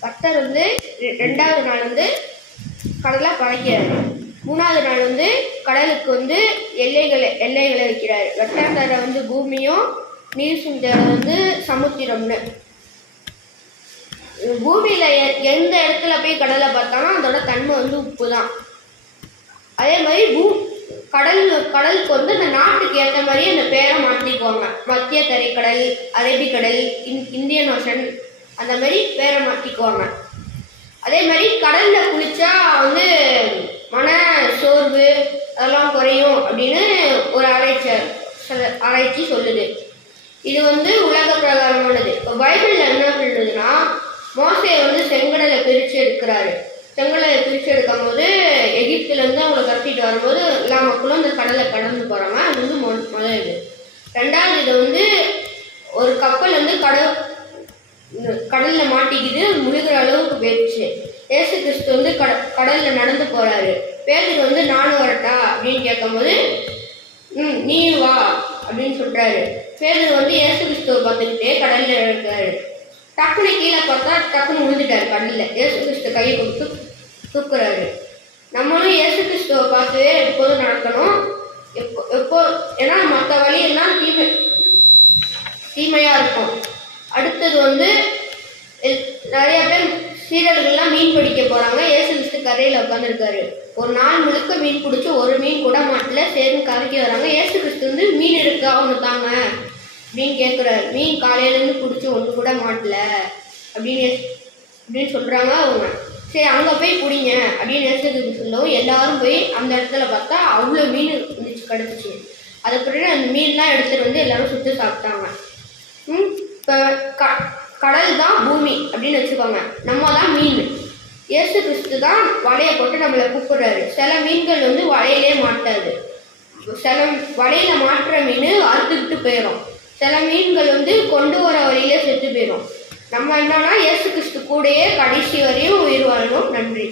பக்தர் வந்து ரெண்டாவது நாள் வந்து கடலை படைக்கிறாரு. மூணாவது நாள் வந்து கடலுக்கு வந்து எல்லைகளை எல்லைகளை வைக்கிறாரு. வெட்டாந்தரை வந்து பூமியும் நீர் சுந்தர வந்து சமுத்திரம்னு. பூமியில எ- எந்த இடத்துல போய் கடலை பார்த்தாலும் அதோட தன்மை வந்து உப்பு தான் அதே மாதிரி பூ கடல் கடலுக்கு வந்து அந்த நாட்டுக்கு ஏற்ற மாதிரி அந்த பேரை மாற்றிக்குவாங்க மத்திய தரைக்கடல் அரபிக்கடல் இந் இந்தியன் ஓஷன் அந்த மாதிரி பேரை மாட்டிக்குவாங்க அதே மாதிரி கடலில் குளிச்சா வந்து மன சோர்வு அதெல்லாம் குறையும் அப்படின்னு ஒரு ஆராய்ச்சி ஆராய்ச்சி சொல்லுது. இது வந்து உலக பிரகாரமானது இப்போ பைபிளில் என்ன சொல்றதுன்னா மோசை வந்து செங்கடலை பிரித்து எடுக்கிறாரு. செங்கடலை பிரித்து எடுக்கும் போது எகிப்துலேருந்து அவங்களை வரும்போது எல்லா மக்களும் இந்த கடலை கடந்து போகிறாங்க அது வந்து மொ- முதல் இது. ரெண்டாவது இது வந்து கடல்ல மாட்டிக்கிது முழுகிற அளவுக்கு போயிடுச்சு. ஏசு கிறிஸ்து வந்து கட கடல்ல நடந்து போறாரு. பேதர் வந்து நானும் வரட்டா? அப்படின்னு கேட்கும்போது ம் நீ வா அப்படின்னு சொல்றாரு. பேதர் வந்து ஏசு கிறிஸ்துவை பார்த்துக்கிட்டே கடல்ல இருக்காரு டக்குனு கீழே பார்த்தா டக்குனு விழுந்துட்டாரு கடல்ல. ஏசு கிறிஸ்து கையை கொடுத்து தூக்குறாரு. நம்மளும் ஏசு கிறிஸ்துவை பார்த்து எப்போதும் நடக்கணும்? எப்போ எப்போ ஏன்னா மற்ற வழியெல்லாம் தீமை தீமையாக இருக்கும். அடுத்தது வந்து எல்- நிறைய பேர் சீரர்கள்லாம் மீன் பிடிக்க போறாங்க. ஏசு கிறிஸ்து கரையில உட்காந்துருக்காரு ஒரு நாள் முழுக்க மீன் பிடிச்சி ஒரு மீன் கூட மாட்டில் சேர்ந்து கரைக்கு வராங்க. ஏசு கிறிஸ்து வந்து மீன் இருக்கா ஒன்று தாங்க. அப்படின்னு கேட்குறாரு மீன் காலையிலேருந்து பிடிச்சி ஒன்று கூட மாட்டல. அப்படின்னு அப்படின்னு சொல்கிறாங்க அவங்க. சரி அங்கே போய் பிடிங்க. அப்படின்னு ஏசு கிறிஸ்து சொல்லவும் எல்லாரும் போய் அந்த இடத்துல பார்த்தா அவ்வளோ மீன் இருந்துச்சு கிடச்சிச்சு. அதுக்கு பிறகு அந்த மீன்லாம் எடுத்துகிட்டு வந்து எல்லாரும் சுட்டு சாப்பிட்டாங்க. ம்? இப்போ க கடல் தான் பூமி அப்படின்னு வச்சுக்கோங்க. நம்ம தான் மீன். இயேசு கிறிஸ்து தான் வலையை போட்டு நம்மளை கூப்பிடுறாரு. சில மீன்கள் வந்து வலையிலே மாட்டாது சில வலையில மாட்டுற மீன் அறுத்துக்கிட்டு போயிடும் சில மீன்கள் வந்து கொண்டு வர வழியிலே செத்து போயிடும் நம்ம என்னன்னா இயேசு கிறிஸ்து கூடயே கடைசி வரையும் உயிர் வாழணும். நன்றி.